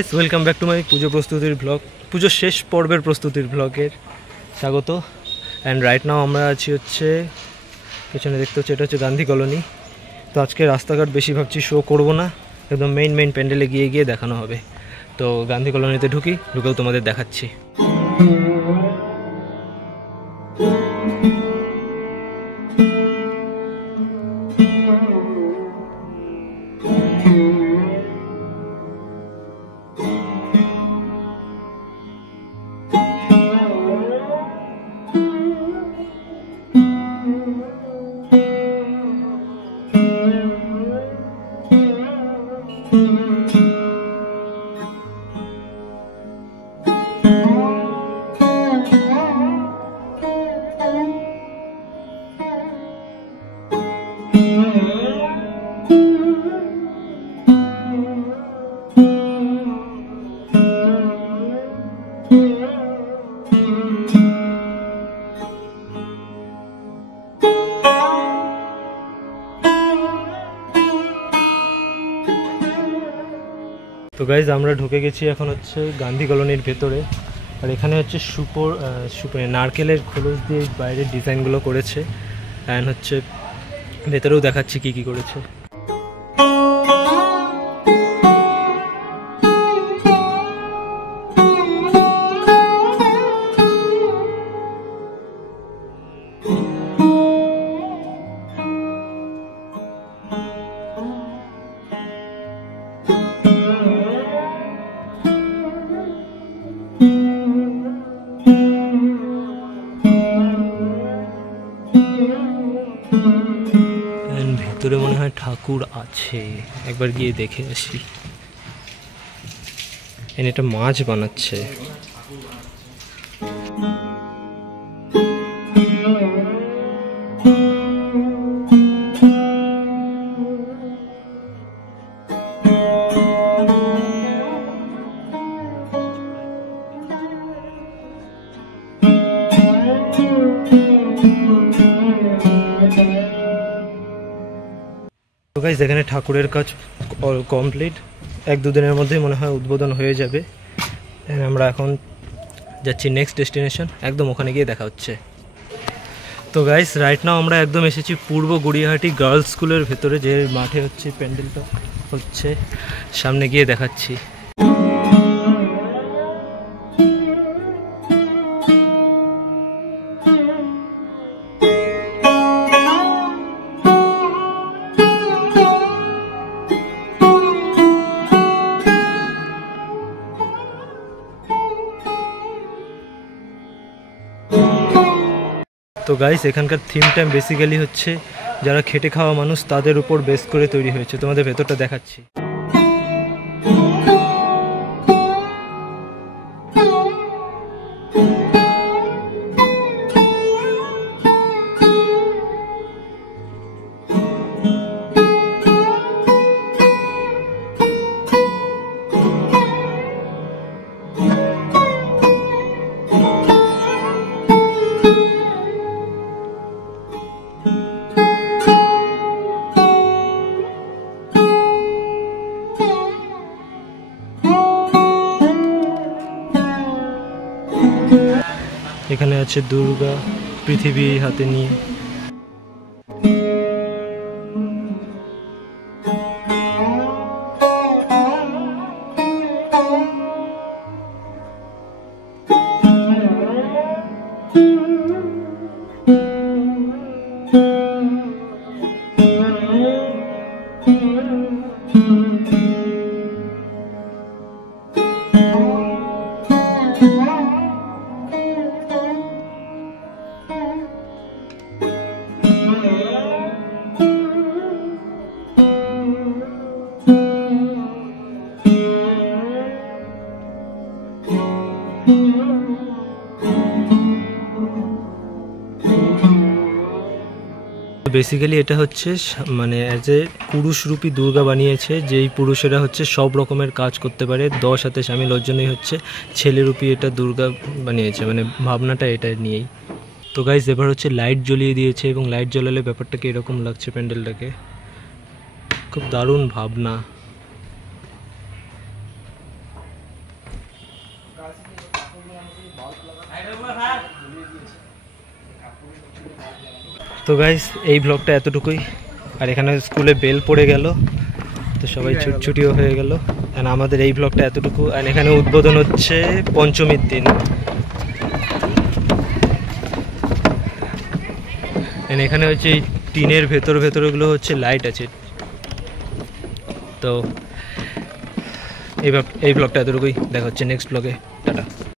Guys, welcome back to my পুজো প্রস্তুতির ব্লগ, পুজোর শেষ পর্বের প্রস্তুতির ব্লগের স্বাগত। অ্যান্ড রাইট নাও আমরা আছি হচ্ছে পেছনে দেখতে হচ্ছে, এটা হচ্ছে গান্ধী কলোনি। তো আজকে রাস্তাঘাট বেশি ভাবছি শো করব না, একদম মেইন প্যান্ডেলে গিয়ে দেখানো হবে। তো গান্ধী কলোনিতে ঢুকেও তোমাদের দেখাচ্ছি। তো গাইজ, আমরা ঢুকে গেছি এখন হচ্ছে গান্ধী কলোনির ভেতরে। আর এখানে হচ্ছে সুপোর নারকেলের খোলস দিয়ে বাইরের ডিজাইনগুলো করেছে। অ্যান্ড হচ্ছে ভেতরেও দেখাচ্ছি কি করেছে। ভেতরে মনে হয় ঠাকুর আছে, একবার গিয়ে দেখে আসি। এটা মাছ বানাচ্ছে। তো গাইস, এখানে ঠাকুরের কাজ কমপ্লিট, 1-2 দিনের মধ্যেই মনে হয় উদ্বোধন হয়ে যাবে। আমরা এখন যাচ্ছি নেক্সট ডেস্টিনেশন, একদম ওখানে গিয়ে দেখা হচ্ছে। তো গাইস, রাইট নাও আমরা একদম এসেছি পূর্ব গড়িয়াহাটি গার্লস স্কুলের ভেতরে, যে মাঠে হচ্ছে প্যান্ডেলটা হচ্ছে, সামনে গিয়ে দেখাচ্ছি। তো গাইস, এখানকার থিমটা বেসিক্যালি হচ্ছে যারা খেটে খাওয়া মানুষ তাদের উপর বেস করে তৈরি হয়েছে। তোমাদের ভেতরটা দেখাচ্ছি। এখানে আছে দুর্গা পৃথিবী হাতে নিয়ে। বেসিক্যালি এটা হচ্ছে মানে অ্যাজ এ পুরুষরূপী দুর্গা বানিয়েছে, যেই পুরুষেরা হচ্ছে সব রকমের কাজ করতে পারে, 10 হাতে সামিল। ওর জন্যই হচ্ছে ছেলেরূপী এটা দুর্গা বানিয়েছে, মানে ভাবনাটা এটা নিয়েই। তো গাইস, এবার হচ্ছে লাইট জ্বলিয়ে দিয়েছে, এবং লাইট জ্বলালে ব্যাপারটাকে এরকম লাগছে প্যান্ডেলটাকে, খুব দারুণ ভাবনা। তো গাইস এই ব্লগটা এতটুকুই, আর এখানে স্কুলে বেল পড়ে গেল, তো সবাই ছুটিও হয়ে গেল। আর আমাদের এই ব্লগটা এতটুকু, আর এখানে উদ্বোধন হচ্ছে পঞ্চমীর দিন। এখানে হচ্ছে এই টিনের ভেতরগুলো হচ্ছে লাইট আছে। তো এই ব্লগটা এতটুকুই, দেখা হচ্ছে নেক্সট ব্লগে, টাটা।